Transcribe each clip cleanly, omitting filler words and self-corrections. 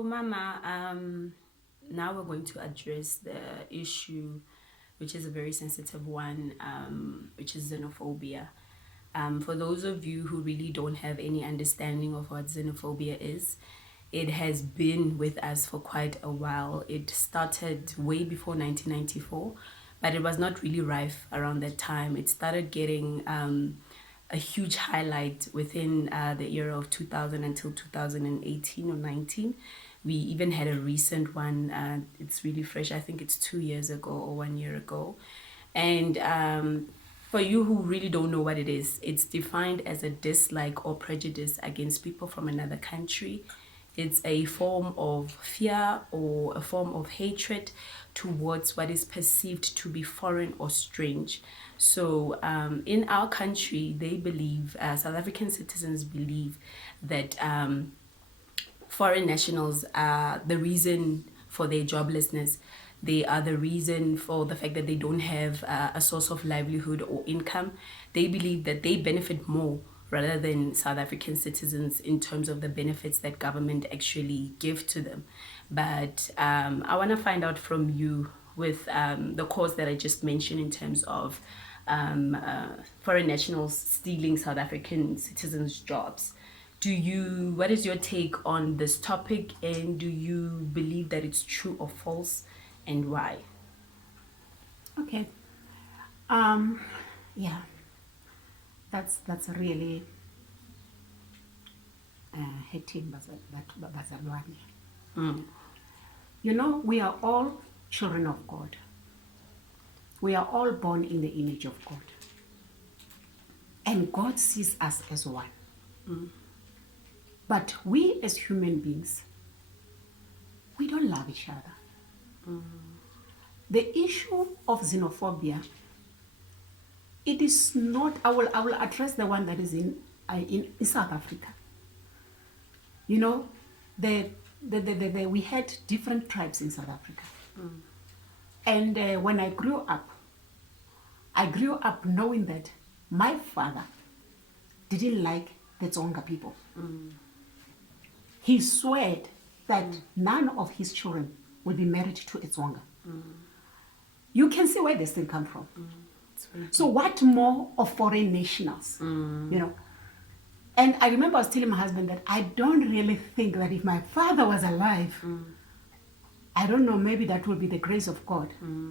So, Mama, now we're going to address the issue, which is a very sensitive one, which is xenophobia. For those of you who really don't have any understanding of what xenophobia is, it has been with us for quite a while. It started way before 1994, but it was not really rife around that time. It started getting a huge highlight within the era of 2000 until 2018 or 19. We even had a recent one. It's really fresh. I think it's 2 years ago or 1 year ago. And for you who really don't know what it is, it's defined as a dislike or prejudice against people from another country. It's a form of fear or a form of hatred towards what is perceived to be foreign or strange. So in our country, they believe, South African citizens believe that foreign nationals are the reason for their joblessness. They are the reason for the fact that they don't have a source of livelihood or income. They believe that they benefit more rather than South African citizens in terms of the benefits that government actually give to them. But I want to find out from you with the cause that I just mentioned in terms of foreign nationals stealing South African citizens' jobs. What is your take on this topic, and do you believe that it's true or false, and why? Okay. Yeah. That's really hating bazalwane. You know, we are all children of God. We are all born in the image of God. And God sees us as one. But we as human beings, we don't love each other. The issue of xenophobia, it is not, I will address the one that is in South Africa. You know, we had different tribes in South Africa. And when I grew up knowing that my father didn't like the Tsonga people. He swore that none of his children will be married to a Tsonga. You can see where this thing come from. So what more of foreign nationals, you know? And I remember I was telling my husband that I don't really think that if my father was alive, I don't know, maybe that would be the grace of God.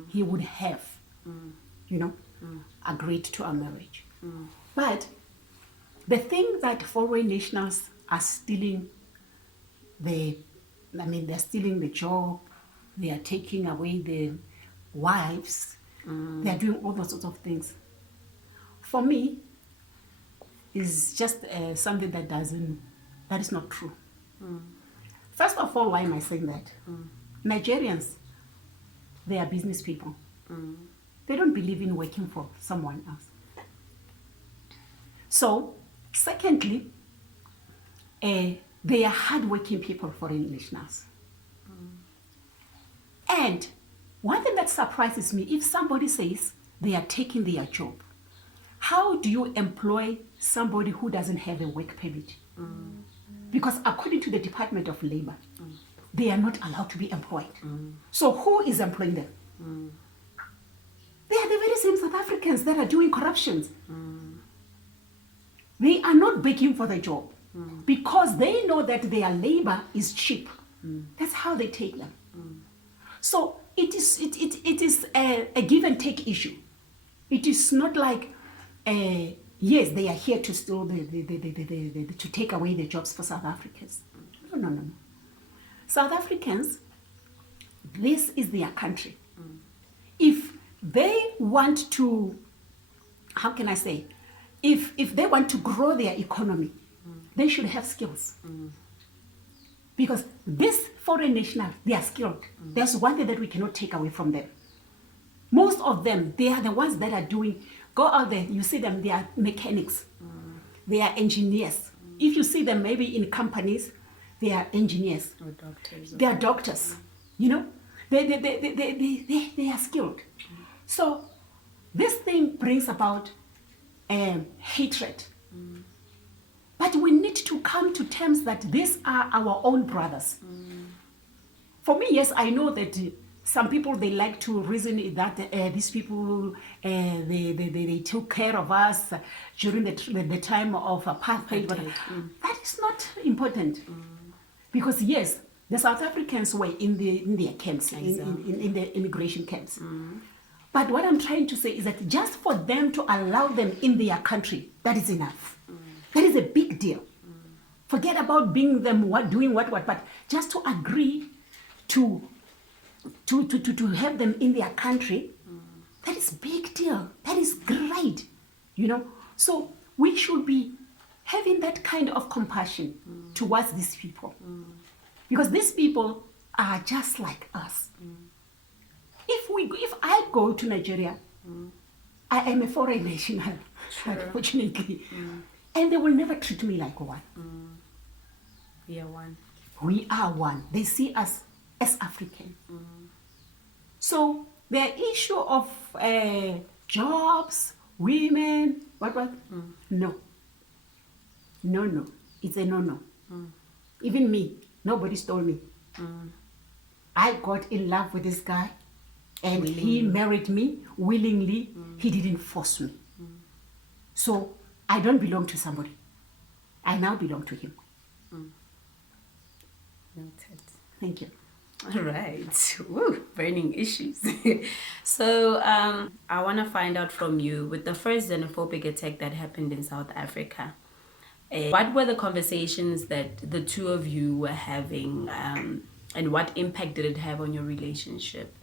He would have, you know, agreed to our marriage. But the thing that foreign nationals are stealing, they're stealing the job, they are taking away the wives, they are doing all those sorts of things. For me, is just something that is not true. First of all, why am I saying that? Nigerians, they are business people. They don't believe in working for someone else. So, secondly, they are hardworking people, foreign nationals. And one thing that surprises me, if somebody says they are taking their job, how do you employ somebody who doesn't have a work permit? Because according to the Department of Labor, they are not allowed to be employed. So who is employing them? They are the very same South Africans that are doing corruptions. They are not begging for the job because they know that their labor is cheap. That's how they take them. So it is a give and take issue. It is not like, yes, they are here to steal to take away the jobs for South Africans. No. South Africans, this is their country. If they want to, how can I say, if they want to grow their economy, they should have skills. Because this foreign nationals, they are skilled. There's one thing that we cannot take away from them. Most of them, they are the ones that are doing, go out there, you see them, they are mechanics. They are engineers. If you see them maybe in companies, they are engineers. Or doctors. They are doctors. You know, they are skilled. So this thing brings about hatred. But we need to come to terms that these are our own brothers. for me, yes, I know that some people, they like to reason that these people, they took care of us during the time of apartheid. But that is not important. Because yes, the South Africans were in their camps, in the immigration camps. But what I'm trying to say is that just for them to allow them in their country, that is enough. That is a big deal. Forget about being them doing what, but just to agree to have them in their country, that is big deal. That is great, you know. So we should be having that kind of compassion towards these people, because these people are just like us. If I go to Nigeria, I am a foreign national, unfortunately, and they will never treat me like one. We are one. We are one. They see us as African. So the issue of jobs, women, what? No. It's a no. Even me, nobody stole me. I got in love with this guy, and he married me willingly. He didn't force me. So I don't belong to somebody. I now belong to him. Noted. Thank you. All right. Woo, burning issues. So I want to find out from you, with the first xenophobic attack that happened in South Africa, what were the conversations that the two of you were having, and what impact did it have on your relationship?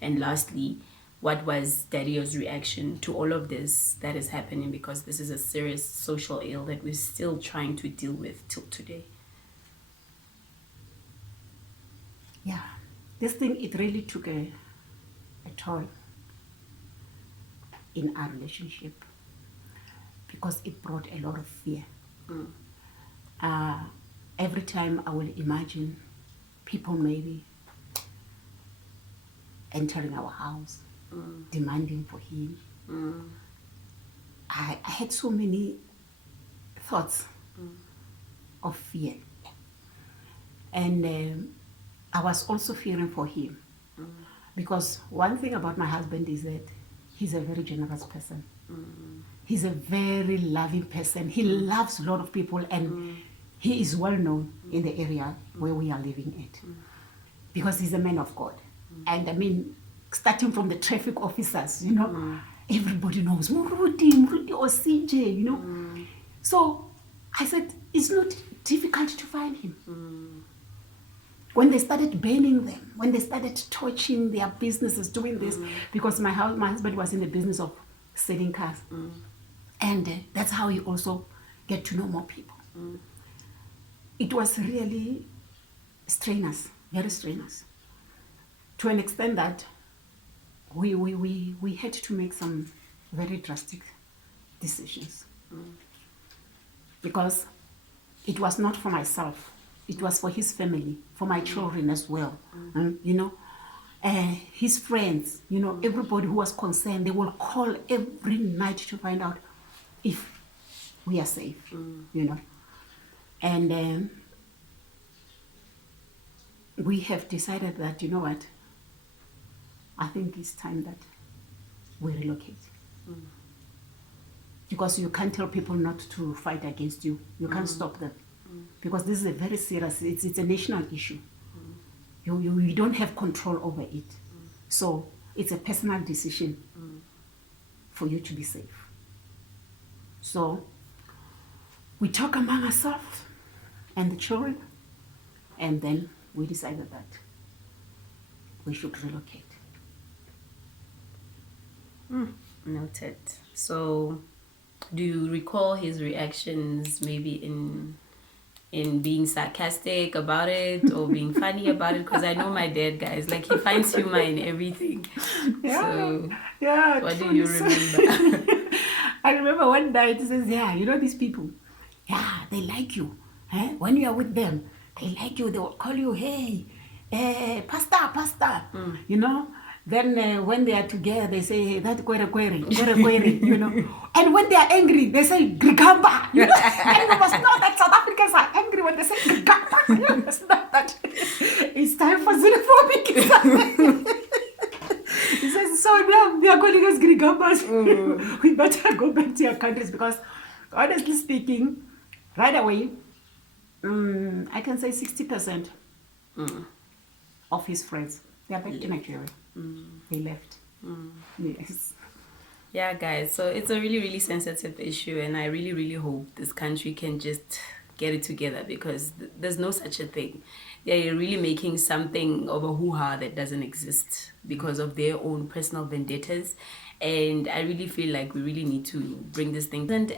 And lastly, what was Daddy-O's reaction to all of this that is happening, because this is a serious social ill that we're still trying to deal with till today? Yeah, this thing, it really took a toll in our relationship, because it brought a lot of fear. Every time I will imagine people maybe entering our house, demanding for him. I had so many thoughts of fear. And I was also fearing for him, because one thing about my husband is that he's a very generous person. He's a very loving person. He loves a lot of people, and he is well known in the area where we are living at, because he's a man of God. And I mean, starting from the traffic officers, you know, everybody knows Mothoa-Osidje, you know. So I said, it's not difficult to find him. When they started banning them, when they started torching their businesses, doing this, because my husband was in the business of selling cars. And that's how he also get to know more people. It was really strenuous, very strenuous, to an extent that we had to make some very drastic decisions. Because it was not for myself. It was for his family, for my children as well. You know, his friends, you know, everybody who was concerned, they will call every night to find out if we are safe, you know. And we have decided that, you know what, I think it's time that we relocate. Because you can't tell people not to fight against you. You can't stop them. Because this is a very serious, it's a national issue. You don't have control over it. So it's a personal decision for you to be safe. So we talk among ourselves and the children, and then we decided that we should relocate. Noted. So do you recall his reactions, maybe in being sarcastic about it or being funny about it? Because I know my dad, guys, like, he finds humor in everything. So what do you remember? I remember one night he says, yeah, you know these people, yeah, they like you. When you are with them, they like you. They will call you, hey, pastor, you know. Then when they are together, they say, hey, that kwere, you know. And when they are angry, they say, grigamba, you know. And you must know that South Africans are angry when they say grigamba. You must know that. It's time for xenophobic. He says, so now they are calling us grigambas. We better go back to your countries because, honestly speaking, right away, I can say 60% of his friends, they are back to Nigeria. They left. Yes. Yeah, guys, so it's a really, really sensitive issue, and I really, really hope this country can just get it together because there's no such a thing. They're really making something of a hoo-ha that doesn't exist because of their own personal vendettas, and I really feel like we really need to bring this thing and